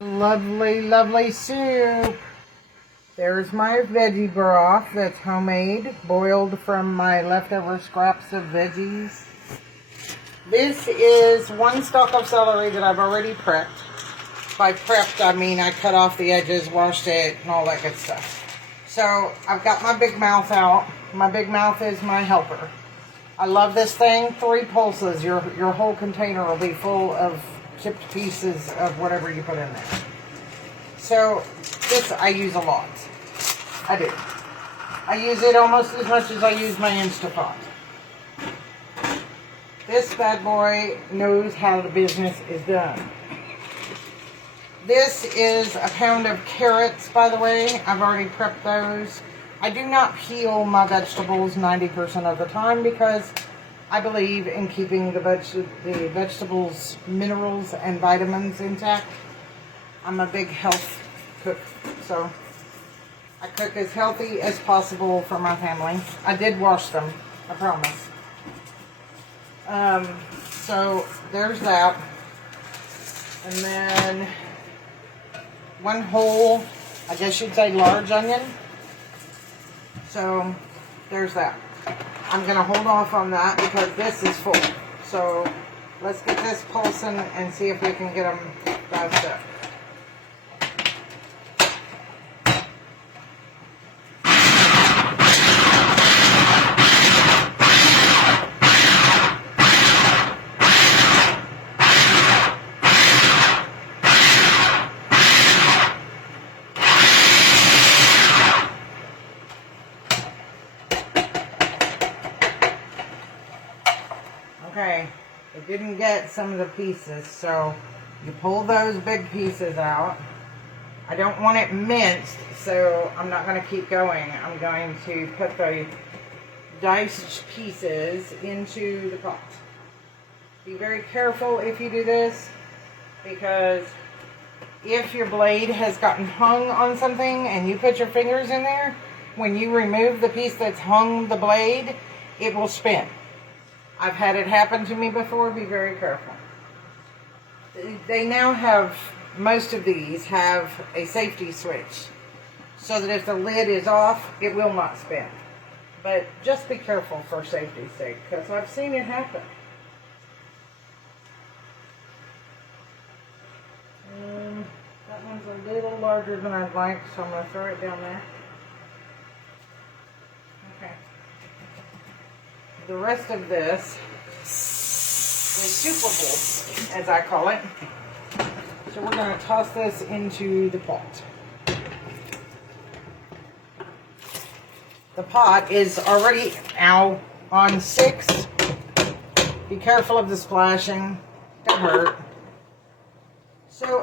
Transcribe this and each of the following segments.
Lovely, lovely soup. There's my veggie broth that's homemade, boiled from my leftover scraps of veggies. This is one stalk of celery that I've already prepped. By prepped, I mean I cut off the edges, washed it, and all that good stuff. So I've got my big mouth out. My big mouth is my helper. I love this thing. 3 pulses. Your whole container will be full of chipped pieces of whatever you put in there. So this I use a lot. I do. I use it almost as much as I use my Instapot. This bad boy knows how the business is done. This is a pound of carrots, by the way. I've already prepped those. I do not peel my vegetables 90% of the time because I believe in keeping the vegetables, minerals, and vitamins intact. I'm a big health cook, so I cook as healthy as possible for my family. I did wash them, I promise. So there's that. And then one whole, I guess you'd say large onion. So there's that. I'm going to hold off on that because this is full. So let's get this pulsing and see if we can get them diced up. Okay, it didn't get some of the pieces, so you pull those big pieces out. I don't want it minced, so I'm not going to keep going. I'm going to put the diced pieces into the pot. Be very careful if you do this, because if your blade has gotten hung on something and you put your fingers in there, when you remove the piece that's hung the blade, it will spin. I've had it happen to me before. Be very careful. They now have, most of these have a safety switch so that if the lid is off, it will not spin. But just be careful for safety's sake, because I've seen it happen. That one's a little larger than I'd like, so I'm going to throw it down there. Okay. The rest of this is soupable, as I call it. So we're going to toss this into the pot. The pot is already now on 6. Be careful of the splashing. Don't hurt. So,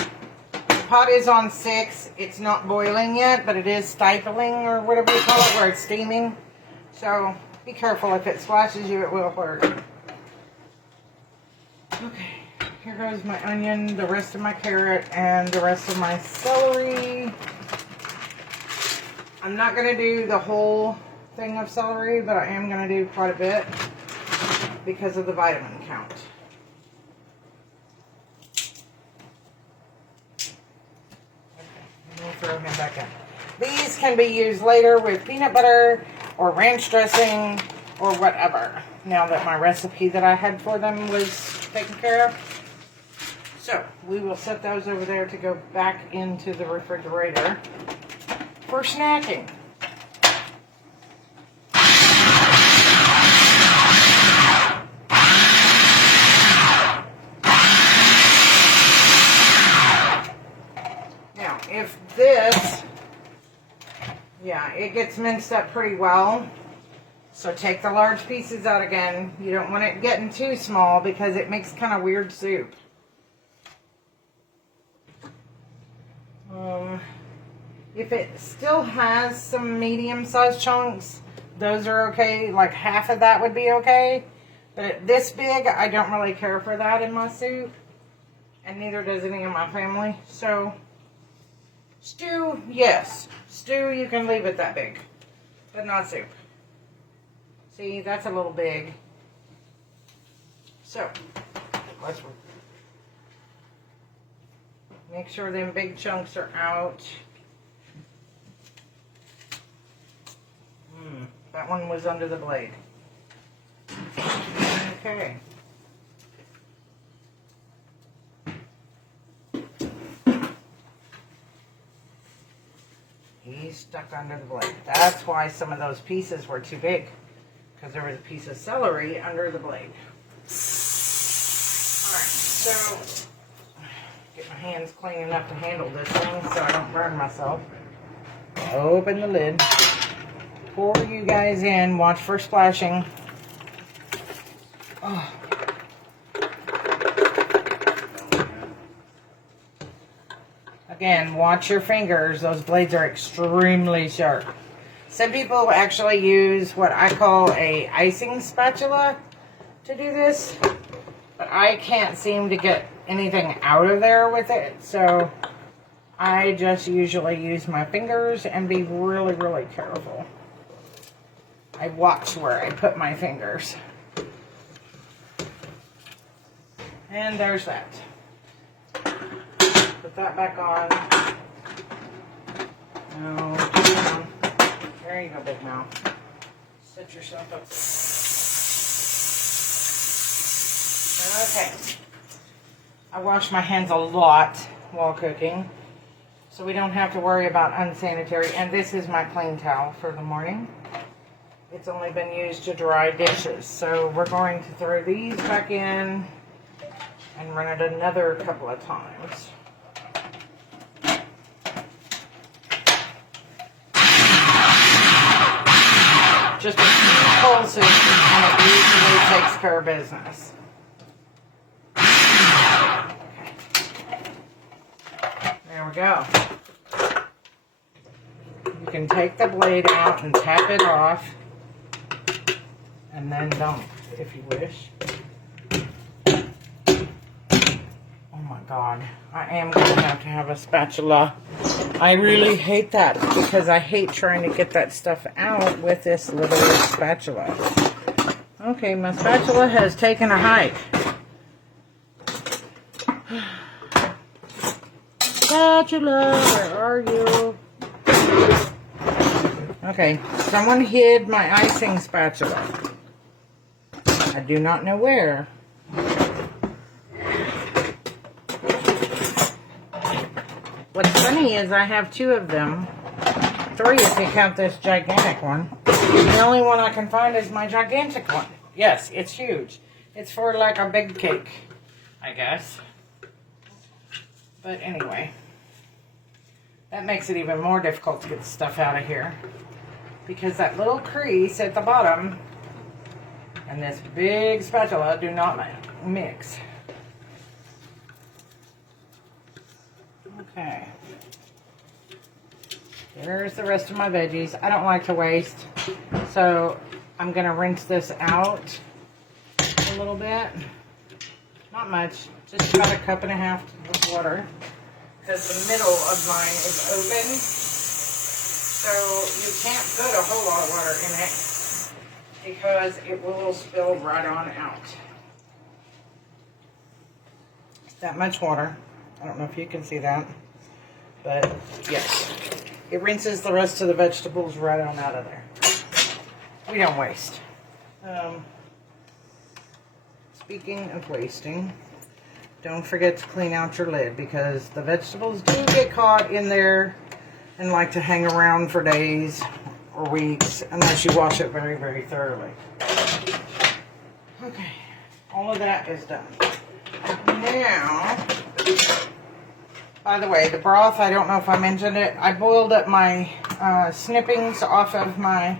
the pot is on 6. It's not boiling yet, but it is stifling, or whatever you call it, where it's steaming. So, be careful. If it splashes you, it will hurt. Okay, here goes my onion, the rest of my carrot, and the rest of my celery. I'm not going to do the whole thing of celery, but I am going to do quite a bit because of the vitamin count. Okay, we'll throw him back in. These can be used later with peanut butter or ranch dressing or whatever, now that my recipe that I had for them was taken care of. So we will set those over there to go back into the refrigerator for snacking. Now, if this, yeah, it gets minced up pretty well. So take the large pieces out again. You don't want it getting too small because it makes kind of weird soup. If it still has some medium-sized chunks, those are okay. Like half of that would be okay. But this big, I don't really care for that in my soup. And neither does any of my family. So, stew, yes. Stew, you can leave it that big. But not soup. See, that's a little big. So, let's Make sure them big chunks are out. That one was under the blade. Okay. He's stuck under the blade. That's why some of those pieces were too big, because there was a piece of celery under the blade. Alright, so get my hands clean enough to handle this thing so I don't burn myself. Open the lid. Pour you guys in. Watch for splashing. Oh. Again, watch your fingers. Those blades are extremely sharp. Some people actually use what I call a icing spatula to do this, but I can't seem to get anything out of there with it, so I just usually use my fingers and be really, really careful. I watch where I put my fingers. And there's that. Put that back on. No, down. There you go, big mouth. Sit yourself up. Okay. I wash my hands a lot while cooking, so we don't have to worry about unsanitary. And this is my clean towel for the morning. It's only been used to dry dishes. So we're going to throw these back in and run it another couple of times. Just a few pulses and it usually takes care of business. Okay. There we go. You can take the blade out and tap it off and then dump if you wish. Oh my God, I am going to have a spatula. I really hate that because I hate trying to get that stuff out with this little spatula. Okay, my spatula has taken a hike. Spatula, where are you? Okay, someone hid my icing spatula. I do not know where. What's funny is I have two of them. 3 if you count this gigantic one. The only one I can find is my gigantic one. Yes, it's huge. It's for like a big cake, I guess. But anyway, that makes it even more difficult to get the stuff out of here, because that little crease at the bottom and this big spatula do not mix. Okay. There's the rest of my veggies. I don't like to waste, so I'm going to rinse this out a little bit. Not much, just about 1.5 cups of water, because the middle of mine is open, so you can't put a whole lot of water in it because it will spill right on out. That much water. I don't know if you can see that, but yes, it rinses the rest of the vegetables right on out of there. We don't waste. Speaking of wasting, don't forget to clean out your lid, because the vegetables do get caught in there and like to hang around for days or weeks unless you wash it very, very thoroughly. Okay, all of that is done. Now, by the way, the broth, I don't know if I mentioned it, I boiled up my snippings off of my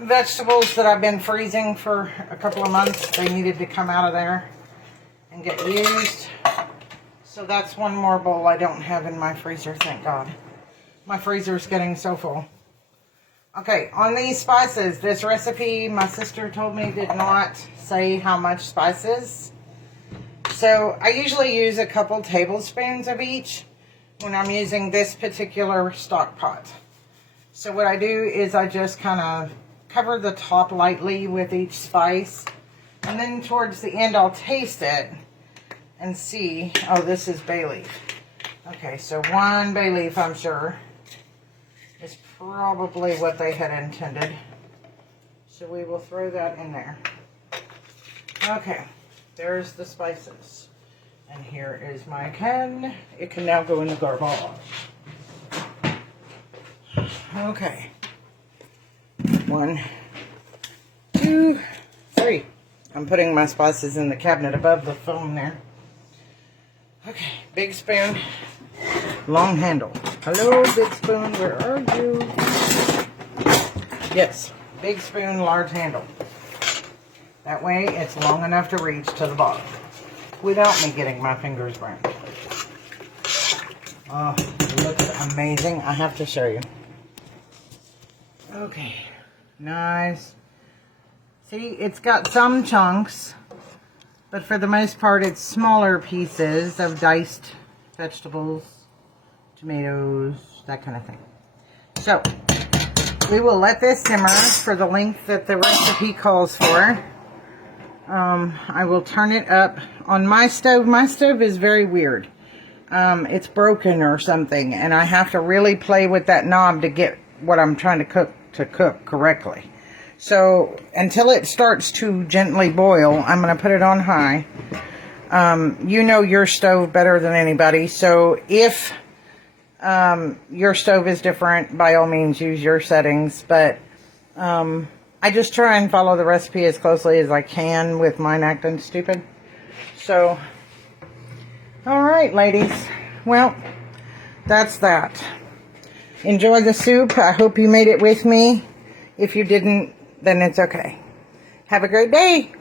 vegetables that I've been freezing for a couple of months. They needed to come out of there and get used. So that's one more bowl I don't have in my freezer, thank God. My freezer's getting so full. Okay, on these spices, this recipe my sister told me did not say how much spices. So I usually use a couple tablespoons of each when I'm using this particular stock pot. So what I do is I just kind of cover the top lightly with each spice, and then towards the end I'll taste it and see. Oh, this is bay leaf. Okay, so 1 bay leaf, I'm sure, is probably what they had intended. So we will throw that in there. Okay, there's the spices. And here is my can. It can now go in the garbage. Okay. 1, 2, 3. I'm putting my spices in the cabinet above the phone there. Okay, big spoon, long handle. Hello, big spoon, where are you? Yes, big spoon, large handle. That way it's long enough to reach to the bottom without me getting my fingers burned. Oh, it looks amazing. I have to show you. Okay, nice. See, it's got some chunks, but for the most part it's smaller pieces of diced vegetables, tomatoes, that kind of thing. So, we will let this simmer for the length that the recipe calls for. I will turn it up on my stove. My stove is very weird. It's broken or something, and I have to really play with that knob to get what I'm trying to cook correctly. So until it starts to gently boil, I'm going to put it on high. You know your stove better than anybody, so if your stove is different, by all means use your settings, but I just try and follow the recipe as closely as I can with mine acting stupid. So, alright ladies, well, that's that. Enjoy the soup. I hope you made it with me. If you didn't, then it's okay. Have a great day.